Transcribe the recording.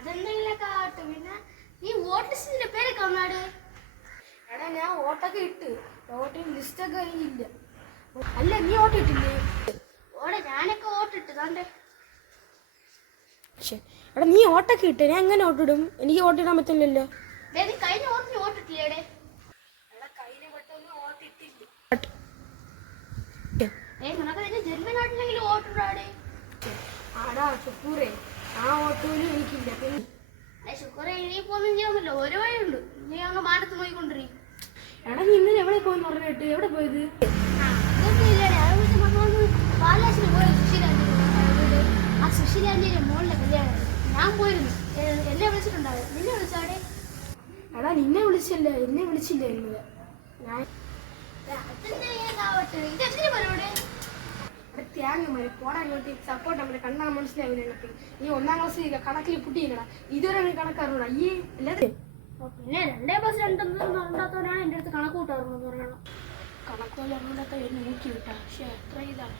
അതെന്തെങ്കിലൊക്കെ ആവട്ടെ. പിന്നെ നീ വോട്ട് ലിസ്റ്റിന്റെ പേരൊക്കെ വന്നാട്. എടാ ഞാൻ വോട്ടൊക്കെ ഇട്ട്, വോട്ടിംഗ് ലിസ്റ്റൊക്കെ ഇല്ല. അല്ല നീ വോട്ട് ഇട്ടില്ലേ? ഓടെ ഞാനൊക്കെ വോട്ടിട്ട് താണ്ടെ. എടാ നീ വോട്ടൊക്കെ ഇട്ട്, ഞാൻ എങ്ങനെ വോട്ടിടും? എനിക്ക് വോട്ടിടാൻ പറ്റില്ലല്ലോ. നീ കഴിഞ്ഞ വോട്ടിന് വോട്ടിട്ടില്ലേടെ? കഴിഞ്ഞ വട്ടമൊന്നും വോട്ടിട്ടില്ല. നിനക്ക് നിന്റെ ജന്മനാട്ടിലെങ്കിലും വോട്ടിടാടെ. ആടാ ഷുക്കൂറേ, ആ വോട്ട് പോലും എനിക്കില്ല. ശുക്രേ ഇനിയിപ്പോ ഒന്നും ചെയ്യാൻ പറ്റില്ല, ഒരു വഴിയുണ്ട്. നീ അങ്ങ് മാനത്ത് പോയിക്കൊണ്ടിരിക്കും. എടാ നീ ഇന്നലെ എവിടെ പോയെന്ന് പറഞ്ഞിട്ട്? എവിടെ പോയത്? ആ സുശീലാന്റിയുടെ മോളിലെ കല്യാണം ഞാൻ പോയിരുന്നു. എന്നെ വിളിച്ചിട്ടുണ്ടാവും. നിന്നെ വിളിച്ചാടെ? എടാ നിന്നെ വിളിച്ചില്ല, എന്നെ വിളിച്ചില്ല ഇന്നലെ. ഞാൻ ഇതെന്തിനു പരിപാടി? ത്യാഗം പോടാ ഇങ്ങോട്ട്. സപ്പോർട്ട് നമ്മുടെ കണ്ണാ മനസ്സിലാവില്ല എനിക്ക്. നീ 1ാം ക്ലാസ് കണക്കിൽ പുട്ടിയില്ലടാ. ഇതുവരെ കണക്കാറുണ്ട്. അയ്യേ അല്ലാതെ പിന്നെ 2+2 രണ്ടാത്തവരാണ് എൻ്റെ അടുത്ത് കണക്ക് കൂട്ടാറുണ്ടെന്ന് പറയണം. കണക്കുപോലെ അറിഞ്ഞിടത്ത നോക്കി വിട്ടാ. പക്ഷെ എത്ര ഇതാണ്.